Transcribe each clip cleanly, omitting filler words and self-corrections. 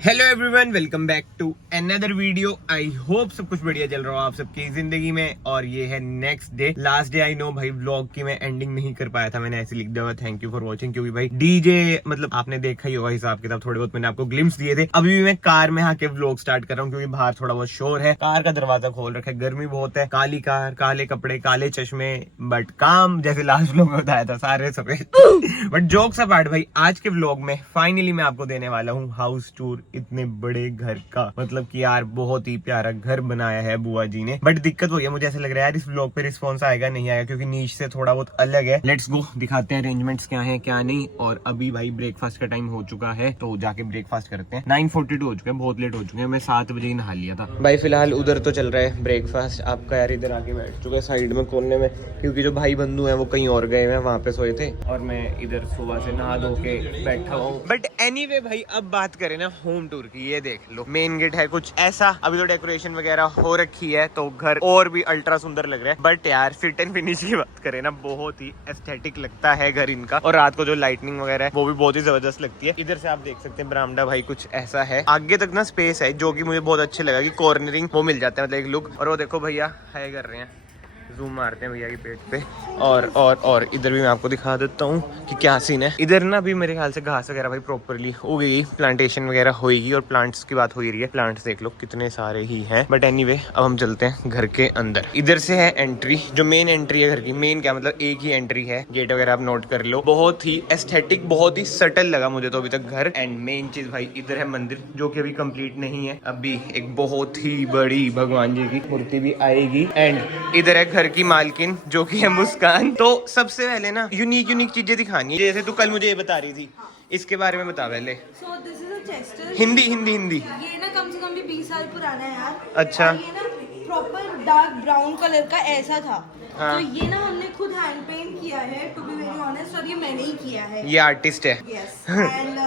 Hello everyone, welcome back to another video. I hope सब कुछ बढ़िया चल रहा हो आप सबकी जिंदगी में। और ये है next day, last day. I know भाई व्लॉग की मैं एंडिंग नहीं कर पाया था, मैंने ऐसे लिख दिया हुआ थैंक यू फॉर वॉचिंग, क्योंकि भाई डीजे मतलब आपने देखा ही होगा हिसाब किताब, थोड़े बहुत मैंने आपको ग्लिम्स दिए थे। अभी भी मैं कार में आके व्लॉग स्टार्ट कर रहा हूँ, क्योंकि बाहर थोड़ा बहुत शोर है। कार का दरवाजा खोल रखा है, गर्मी बहुत है, काली कार, काले कपड़े, काले चश्मे, बट काम जैसे लास्ट व्लॉग में बताया था सारे सफेद। बट जोक्स अपार्ट भाई, आज के व्लॉग में फाइनली मैं आपको देने वाला हूँ हाउस टूर इतने बड़े घर का। मतलब कि यार बहुत ही प्यारा घर बनाया है बुआ जी ने। बट दिक्कत वही है, मुझे ऐसा लग रहा है यार इस व्लॉग पे रिस्पॉन्स आएगा नहीं आएगा, क्योंकि नीच से थोड़ा बहुत अलग है। लेट्स गो, दिखाते हैं अरेंजमेंट्स क्या है क्या नहीं। और अभी भाई ब्रेकफास्ट का टाइम हो चुका है, तो जाके ब्रेकफास्ट करते हैं। 9:42 हो चुके हैं, बहुत लेट हो चुके हैं। मैं 7 बजे ही नहा लिया था भाई। फिलहाल उधर तो चल रहा है ब्रेकफास्ट आपका, यार इधर आके बैठ चुका है साइड में कोने में, क्योंकि जो भाई बंधु है वो कहीं और गए हैं, वहां पे सोए थे और मैं इधर सुबह से नहा धो के बैठा हूँ। बट एनीवे भाई, अब बात करें ना होम टूर की। ये देख लो, मेन गेट है कुछ ऐसा। अभी तो डेकोरेशन वगैरह हो रखी है, तो घर और भी अल्ट्रा सुंदर लग रहा है। बट यार फिट एंड फिनिश की बात करें ना, बहुत ही एस्थेटिक लगता है घर इनका। और रात को जो लाइटनिंग वगैरह है वो भी बहुत ही जबरदस्त लगती है। इधर से आप देख सकते हैं बरामदा भाई कुछ ऐसा है। आगे तक ना स्पेस है, जो कि मुझे बहुत अच्छे लगा कि कॉर्नरिंग वो मिल जाता है, मतलब एक लुक। और वो देखो भैया हाय कर रहे हैं, जूम मारते हैं भैया की पेट पे। और इधर भी मैं आपको दिखा देता हूँ कि क्या सीन है। इधर ना भी मेरे ख्याल से घास वगैरह भाई प्रॉपरली हो गई, प्लांटेशन वगैरह होगी। और प्लांट्स की बात हो रही है, प्लांट्स देख लो कितने सारे ही हैं। बट एनीवे, अब हम चलते हैं घर के अंदर। इधर से है एंट्री, जो मेन एंट्री है घर की। मेन क्या मतलब एक ही एंट्री है, गेट वगैरह आप नोट कर लो। बहुत ही एस्थेटिक, बहुत ही सटल लगा मुझे तो अभी तक घर। एंड मेन चीज भाई, इधर है मंदिर, जो कि अभी कंप्लीट नहीं है। अभी एक बहुत ही बड़ी भगवान जी की मूर्ति भी आएगी। एंड इधर है घर की मालकिन, जो कि है मुस्कान। तो सबसे पहले ना यूनिक चीजें दिखानी है, जैसे तू कल मुझे ये बता रही थी, इसके बारे में बता पहले। So this is a Chester. Hindi. ये ना कम से कम भी 20 साल पुराना है यार। अच्छा। और ये ना प्रॉपर डार्क ब्राउन कलर का ऐसा था। हाँ। तो ये ना हमने खुद हैंड पेंट किया है, टू बी वेरी ऑनेस्ट। और ये मैंने ही किया है। ये आर्टिस्ट है। यस। एंड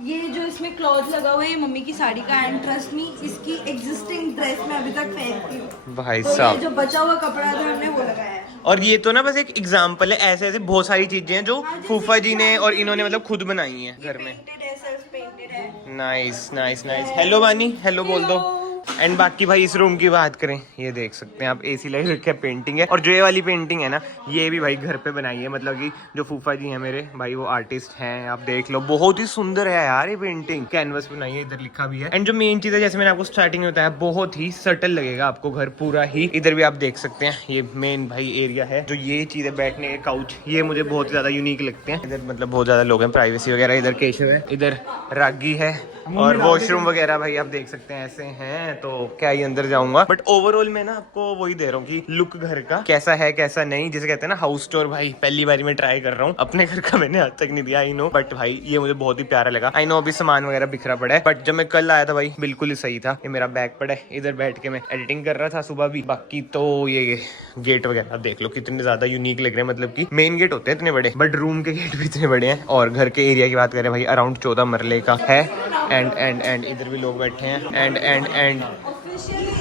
ये जो इसमें क्लॉथ लगा हुआ है, ये मम्मी की साड़ी का। एंड ट्रस्ट मी, इसकी एग्जिस्टिंग ड्रेस मैं अभी तक पहनती हूँ। भाई तो साहब, ये जो बचा हुआ कपड़ा था हमने वो लगाया है। और ये तो ना बस एक एग्जाम्पल है, ऐसे ऐसे बहुत सारी चीजें हैं जो फूफा जी ने और इन्होंने मतलब खुद बनाई हैं घर में। पेंटेड है, सेल्फ पेंटेड है। नाइस। हेलो वानी, हेलो बोल दो। एंड बाकी भाई इस रूम की बात करें, ये देख सकते हैं आप, एसी लगी रखी है, पेंटिंग है। और जो ये वाली पेंटिंग है ना, ये भी भाई घर पे बनाई है। मतलब कि जो फूफा जी हैं मेरे भाई, वो आर्टिस्ट हैं, आप देख लो। बहुत ही सुंदर है यार ये पेंटिंग, कैनवस बनाई है, इधर लिखा भी है। एंड जो मेन चीज है, जैसे मैंने आपको स्टार्टिंग में बताया, बहुत ही सटल लगेगा आपको घर पूरा ही। इधर भी आप देख सकते हैं, ये मेन भाई एरिया है। जो ये चीज है बैठने के काउच, ये मुझे बहुत ज्यादा यूनिक लगते हैं। इधर मतलब बहुत ज्यादा लोग हैं, प्राइवेसी वगैरह। इधर केशव है, इधर रागी है, और वॉशरूम वगैरह भाई आप देख सकते हैं ऐसे हैं। तो क्या ही अंदर जाऊंगा, बट ओवरऑल मैं ना आपको वही दे रहा हूँ कि लुक घर का कैसा है कैसा नहीं, जिसे कहते हैं ना हाउस टूर। भाई पहली बार मैं ट्राई कर रहा हूँ, अपने घर का मैंने आज तक नहीं दिया, आई नो। बट भाई ये मुझे बहुत ही प्यारा लगा। आई नो अभी सामान वगैरह बिखरा पड़ा है, बट जब मैं कल आया था भाई बिल्कुल ही सही था। ये मेरा बैग पड़ा है, इधर बैठ के मैं एडिटिंग कर रहा था सुबह भी। बाकी तो ये गेट वगैरह देख लो कितने ज्यादा यूनिक लग रहे हैं। मतलब कि मेन गेट होते हैं इतने बड़े, बट रूम के गेट भी इतने बड़े हैं। और घर के एरिया की बात करें भाई, अराउंड 14 मरले का है। एंड इधर भी लोग बैठे हैं। एंड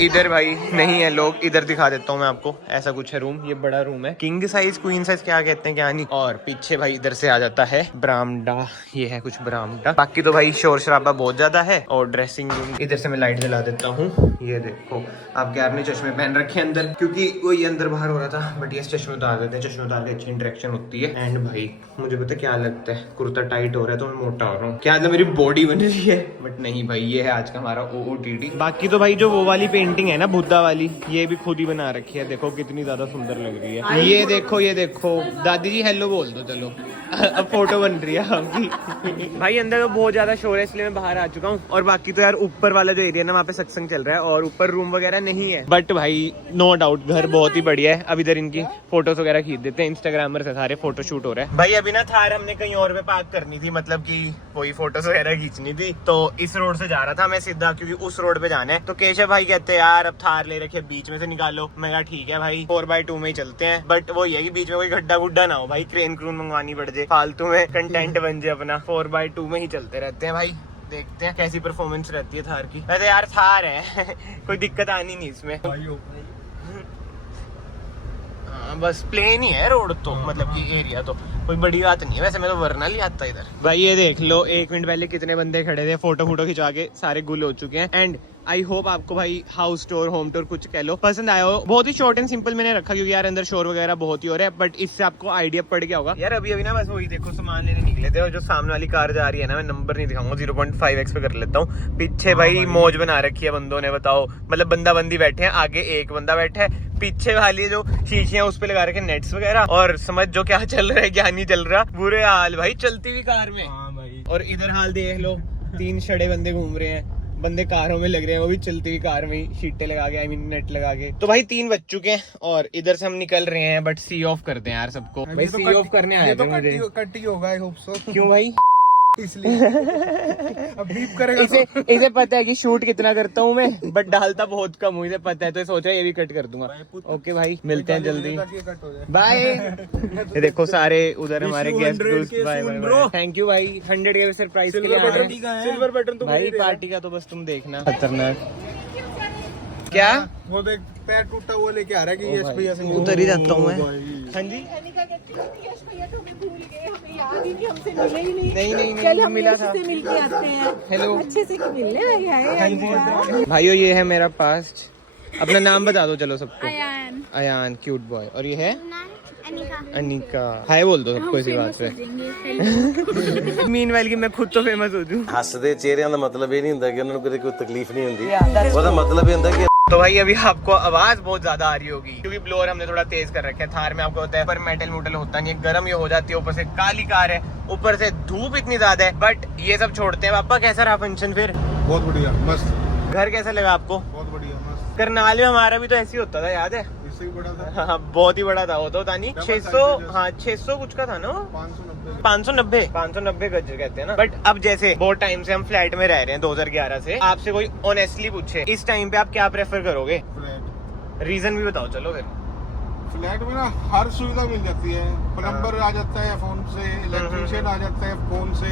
इधर भाई नहीं है लोग, इधर दिखा देता हूँ मैं आपको। ऐसा कुछ है रूम, ये बड़ा रूम है, किंग साइज क्वीन साइज क्या कहते हैं क्या नहीं। और पीछे भाई इधर से आ जाता है बरामदा, ये है कुछ बरामदा। बाकी तो भाई शोर शराबा बहुत ज्यादा है। और ड्रेसिंग रूम, इधर से मैं लाइट जला देता हूँ। ये देखो, आपके यार ने चश्मे पहन रखे हैं अंदर, क्योंकि वो ये अंदर बाहर हो रहा था। बट ये चश्मे उतार देते हैं, चश्मे उतार के अच्छी इंटरेक्शन होती है। एंड भाई मुझे पता क्या लगता है, कुर्ता टाइट हो रहा है तो मैं मोटा हो रहा हूँ, क्या मेरी बॉडी बन रही है। बट नहीं भाई, ये है आज का हमारा OOTD। बाकी तो भाई जो वो वाली पेंटिंग है ना बुद्धा वाली, ये भी खुद ही बना रखी है। देखो कितनी ज्यादा सुंदर लग रही है। ये देखो दादी जी हेलो बोल दो चलो। अब फोटो बन रही है आपकी। भाई अंदर तो बहुत ज्यादा शोर है, इसलिए मैं बाहर आ चुका हूँ। और बाकी तो यार ऊपर वाला जो एरिया ना, वहाँ पे सत्संग चल रहा है और ऊपर रूम वगैरह नहीं है। बट भाई नो डाउट घर बहुत ही बढ़िया है। अब इधर इनकी फोटोज वगैरह खींच देते हैं, इंस्टाग्रामर से सारे फोटो शूट हो रहा है। भाई अभी ना थार हमने कहीं और पे पार्क करनी थी, मतलब की कोई फोटोज वगैरह खींचनी थी। तो इस रोड से जा रहा था मैं सीधा, क्योंकि उस रोड पे जाना है। तो केशव भाई कहते हैं यार अब थार ले रखे, बीच में से निकालो। मैं कहा ठीक है भाई 4x2 में ही चलते हैं। बट वो ये कि बीच में कोई गड्ढा गुड्ढा ना हो भाई, क्रेन क्रून मंगवानी पड़ जाए, फालतू में कंटेंट बन जाए अपना। 4x2 में ही चलते रहते हैं भाई, देखते हैं कैसी परफॉर्मेंस रहती है थार की। वैसे यार थार है कोई दिक्कत आनी नहीं इसमें। बस प्लेन ही है रोड तो, मतलब कि एरिया तो कोई बड़ी बात नहीं है, वैसे मैं तो वरना ले आता इधर। भाई ये देख लो, 1 मिनट पहले कितने बंदे खड़े थे, फोटो खिंचवा के सारे गुल हो चुके हैं। एंड आई होप आपको भाई हाउस टूर, होम टूर कुछ कह लो, पसंद आया हो। बहुत ही शॉर्ट एंड सिंपल मैंने रखा क्योंकि यार अंदर शोर वगैरह बहुत ही हो रहा है, बट इससे आपको आइडिया पड़ गया होगा। यार अभी ना बस वही देखो सामान लेने निकले थे, और जो सामने वाली कार जा रही है ना, मैं नंबर नहीं दिखाऊंगा, 0.5x पे कर लेता हूँ। पीछे भाई मौज बना रखी है बंदों ने, बताओ, मतलब बंदा बंदी बैठे हैं, आगे एक बंदा बैठा है, पीछे वाली जो शीशियां उस पे लगा रखे नेट्स वगैरह, और समझ जो क्या चल रहा है क्या नहीं चल रहा, बुरे हाल भाई चलती हुई कार में। भाई और इधर हाल देख लो, 3 छड़े बंदे घूम रहे हैं, बंदे कारों में लग रहे हैं, वो भी चलती हुई कार में शीटें लगा के, आई मीन नेट लगा के। तो भाई 3 बज चुके हैं और इधर से हम निकल रहे हैं, बट सी ऑफ करते हैं यार सबको। भाई सी ऑफ करने आए थे मुझे। कट्टी होगा, आई होप सो। क्यों भाई? इसलिए अब बीप करेगा। इसे पता है कि शूट कितना करता हूँ मैं, बट डालता बहुत कम हूँ, इसे पता है, तो सोचा ये भी कट कर दूंगा। ओके भाई, मिलते हैं जल्दी, बाय। ये देखो सारे उधर हमारे गेस्ट दोस्त, बाय बाय। थैंक यू भाई, 100 के सरप्राइज के लिए सिल्वर बटन भाई, पार्टी का तो बस तुम देखना। खतरनाक क्या, वो देख पैर टूटा वो लेके आ रहा है कि यश भैया से उधर ही जाता हूँ मैं। हाँ जी, नहीं मिला था। हेलो अच्छे से मिलने भाइयों, ये है मेरा पास्ट। अपना नाम बता दो चलो सबको। अयान। अयान क्यूट बॉय, और ये है अनिका। हाय बोल दो सबको इसी बात पे। मीनवाइल की मैं खुद तो फेमस हो जूं। ਹੱਸਦੇ ਚਿਹਰਿਆਂ ਦਾ ਮਤਲਬ ਇਹ ਨਹੀਂ ਹੁੰਦਾ ਕਿ ਉਹਨਾਂ ਨੂੰ ਕਦੇ ਕੋਈ ਤਕਲੀਫ ਨਹੀਂ ਹੁੰਦੀ, ਉਹਦਾ ਮਤਲਬ ਇਹ ਹੁੰਦਾ ਕਿ तो भाई अभी आपको आवाज बहुत ज्यादा आ रही होगी क्योंकि ब्लोअर हमने थोड़ा तेज कर रखा है। थार में आपको होता है पर मेटल मोटल होता नहीं है, गर्म ये हो जाती है, ऊपर से काली कार है, ऊपर से धूप इतनी ज्यादा है। बट ये सब छोड़ते हैं। पापा कैसा रहा फंक्शन फिर? बहुत बढ़िया, मस्त। घर कैसा लगा आपको? बहुत बढ़िया, मस्त। करनाल में हमारा भी तो ऐसे ही होता था, याद है? इससे भी बड़ा था। हाँ बहुत ही बड़ा था वो तो, था नहीं 600, हाँ 600 कुछ का था ना, 590 गज कहते हैं ना। बट अब जैसे बहुत टाइम से हम फ्लैट में रह रहे हैं 2011 से, आपसे कोई ऑनेस्टली पूछे इस टाइम पे आप क्या प्रेफर करोगे? फ्लैट। रीजन भी बताओ चलो फिर। फ्लैट में ना हर सुविधा मिल जाती है, प्लम्बर आ जाता है फोन से, इलेक्ट्रिशियन आ जाता है फोन से,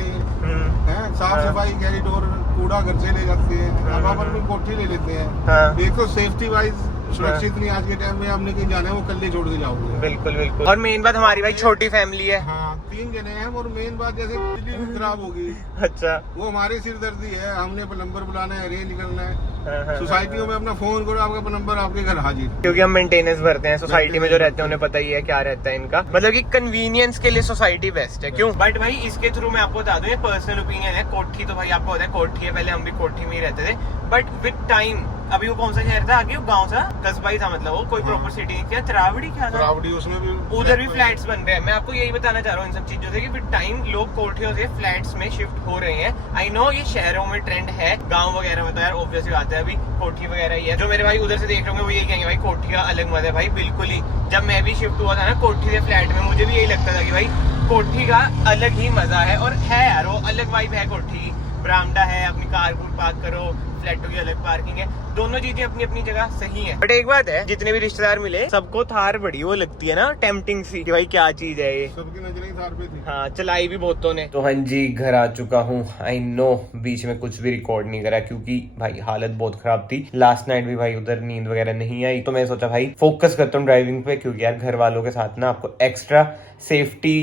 है साफ सफाई, गैरिडोर, कूड़ा घर से ले जाते हैं, हम अपन भी कोठी ले लेते हैं। एक तो सेफ्टी वाइज सुरक्षित नहीं, आज के टाइम में हमने कहीं जाना है वो कल ही छोड़ के जाओगे। बिल्कुल बिल्कुल। और मेन बात हमारी भाई छोटी फैमिली है। हाँ 3 जने हैं, और मेन बात जैसे बिजली भी खराब होगी, अच्छा वो हमारी सिरदर्दी है, हमने प्लम्बर बुलाना है, रे निकलना है। सोसाइटियों में अपना फोन करो, आपका प्लम्बर आपके घर हाजिर। क्योंकि हम मेंटेनेंस भरते हैं सोसाइटी में जो रहते हैं, उन्हें पता ही है क्या रहता है इनका, मतलब कि कन्वीनियंस के लिए सोसाइटी बेस्ट है। क्यों? बट भाई इसके थ्रू मैं आपको बता दूं, ये पर्सनल ओपिनियन है। कोठी तो भाई आपको पता है कोठी है, पहले हम भी कोठी में ही रहते थे, बट विद टाइम, अभी वो कौन सा शहर था आगे, वो गाँव था, कस्बा ही था, मतलब वो कोई प्रॉपर सिटी नहीं थी। त्रावड़ी क्या था? त्रावड़ी, उसमें भी उधर भी फ्लैट्स बन रहे हैं। मैं आपको यही बताना चाह रहा हूँ इन सब चीजों से कि विद टाइम लोग कोठियों से फ्लैट्स में शिफ्ट हो रहे हैं। आई नो ये शहरों में ट्रेंड है, गांव वगैरह में तो यार ऑब्वियसली बात है, अभी कोठी वगैरह ही है। जो मेरे भाई उधर से देख रहे होंगे वो यही कहेंगे भाई कोठी का अलग मजा है। भाई बिल्कुल ही, जब मैं भी शिफ्ट हुआ था ना कोठी से फ्लैट में, मुझे भी यही लगता था कि भाई कोठी का अलग ही मजा है। और है यार वो अलग वाइब है कोठी की, बरामदा है, अपनी कार पार्क करो, फ्लैटों की अलग पार्किंग है, दोनों चीजें अपनी अपनी जगह सही है। बट एक बात है, जितने भी रिश्तेदार मिले सबको थार बड़ी वो लगती है ना, टेम्पटिंग सी, कि भाई क्या चीज है ये, सबकी नजरें थार पे थी। हाँ चलाई भी बहुतों ने। तो हाँ जी, घर आ चुका हूँ। आई नो बीच में कुछ भी रिकॉर्ड नहीं करा क्योंकि भाई हालत बहुत खराब थी। लास्ट नाइट भी भाई उधर नींद वगैरह नहीं आई, तो मैं सोचा भाई फोकस करता हूँ ड्राइविंग पे, क्योंकि यार घर वालों के साथ ना आपको एक्स्ट्रा सेफ्टी,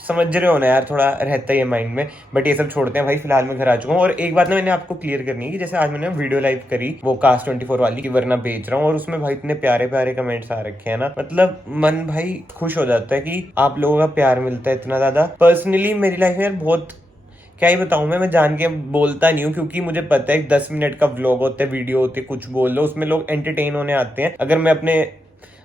समझ रहे हो ना यार, थोड़ा रहता ही है माइंड में। बट ये सब छोड़ते हैं भाई, फिलहाल मैं घर आ चुका हूँ। और एक बात ना मैंने आपको क्लियर करनी है कि जैसे आज मैंने वीडियो लाइव करी वो कास्ट 24 वाली की, वरना बेच रहा हूँ, और उसमें भाई इतने प्यारे प्यारे कमेंट्स आ रखे हैं ना, मतलब मन भाई खुश हो जाता है कि आप लोगों का प्यार मिलता है इतना ज्यादा। पर्सनली मेरी लाइफ में यार बहुत, क्या ही बताऊं मैं जान के बोलता नहीं हूँ, क्योंकि मुझे पता है 10 मिनट का व्लॉग होता है, वीडियो होती है, कुछ बोल लो उसमें लोग एंटरटेन होने आते हैं। अगर मैं अपने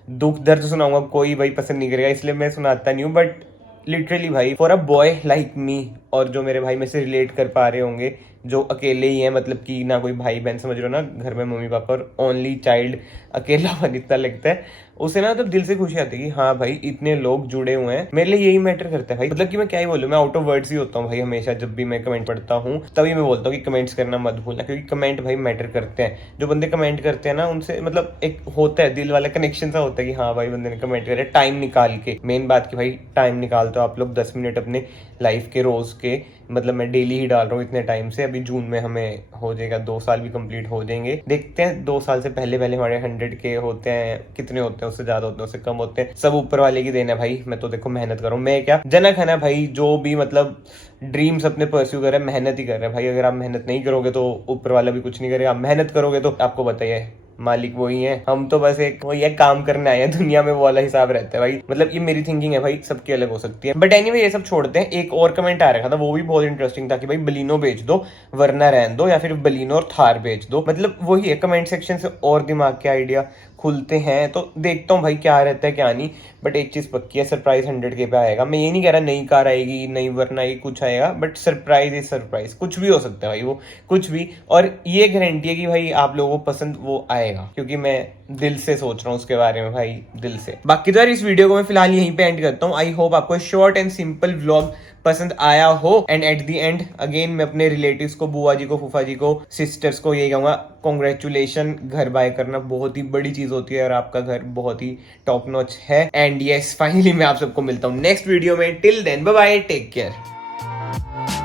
दुख दर्द सुनाऊंगा कोई भाई पसंद नहीं करेगा, इसलिए मैं सुनाता नहीं हूँ। बट लिटरली भाई for a boy like me, और जो मेरे भाई में से रिलेट कर पा रहे होंगे, जो अकेले ही है, मतलब कि ना कोई भाई बहन, समझ रहे हो ना, घर में मम्मी पापा और ओनली चाइल्ड, अकेलापन इतना लगता है उसे ना, तो दिल से खुशी आती है कि हाँ भाई इतने लोग जुड़े हुए हैं। मेरे लिए यही मैटर करता है भाई, मतलब कि मैं क्या ही बोलूं, मैं आउट ऑफ वर्ड्स ही होता हूँ भाई हमेशा। जब भी मैं कमेंट पढ़ता हूँ तभी मैं बोलता हूँ कि कमेंट्स करना मत भूलना, क्योंकि कमेंट भाई मैटर करते हैं। जो बंदे कमेंट करते हैं ना, उनसे मतलब एक होता है दिल वाला कनेक्शन सा होता है कि हाँ भाई बंदे ने कमेंट करे टाइम निकाल के। मेन बात की भाई टाइम निकालते हो आप लोग 10 मिनट अपने लाइफ के रोज उसके, मतलब मैं डेली ही डाल रहा हूँ इतने टाइम से। अभी जून में हमें हो जाएगा 2 साल भी कंप्लीट हो जाएंगे। देखते हैं 2 साल से पहले हमारे 100K होते हैं, कितने होते हैं, उससे ज्यादा होते हैं, उससे कम होते हैं, सब ऊपर वाले की देना है भाई। मैं तो देखो मेहनत कर रहा हूँ, मैं क्या जनक है ना भाई, जो भी मतलब ड्रीम्स अपने परस्यू कर रहे हैं, मेहनत ही कर रहे हैं भाई। अगर आप मेहनत नहीं करोगे तो ऊपर वाला भी कुछ नहीं करेगा, आप मेहनत करोगे तो आपको बताइए मालिक वही है, हम तो बस एक वही है, काम करने आए हैं दुनिया में, वो वाला हिसाब रहता है भाई। मतलब ये मेरी थिंकिंग है भाई, सबकी अलग हो सकती है। बट एनीवे ये सब छोड़ते हैं। एक और कमेंट आ रखा था, वो भी बहुत इंटरेस्टिंग था कि भाई बलिनो बेच दो वरना रहन दो, या फिर बलिनो और थार बेच दो। मतलब वही है, कमेंट सेक्शन से और दिमाग के आइडिया खुलते हैं, तो देखता हूँ भाई क्या रहता है क्या नहीं। बट एक चीज पक्की है, सरप्राइज 100K पे आएगा। मैं ये नहीं कह रहा नई कार आएगी, नई वरना ये कुछ आएगा, बट सरप्राइज इज सरप्राइज, कुछ भी हो सकता है भाई, वो कुछ भी। और ये गारंटी है कि भाई आप लोगों को पसंद वो आएगा, क्योंकि मैं दिल से सोच रहा हूँ उसके बारे में भाई, दिल से। बाकी तो यार इस वीडियो को मैं फिलहाल यहीं पे एंड करता हूँ। आई होप आपको शॉर्ट एंड सिंपल व्लॉग पसंद आया हो। And at the end again मैं अपने रिलेटिव्स को, बुआ जी को, फूफा जी को, सिस्टर्स को यही कहूंगा, कॉन्ग्रेचुलेशन। घर बाय करना बहुत ही बड़ी चीज होती है और आपका घर बहुत ही टॉप नॉच है। एंड यस फाइनली मैं आप सबको मिलता हूँ नेक्स्ट वीडियो में। Till then bye bye, take care.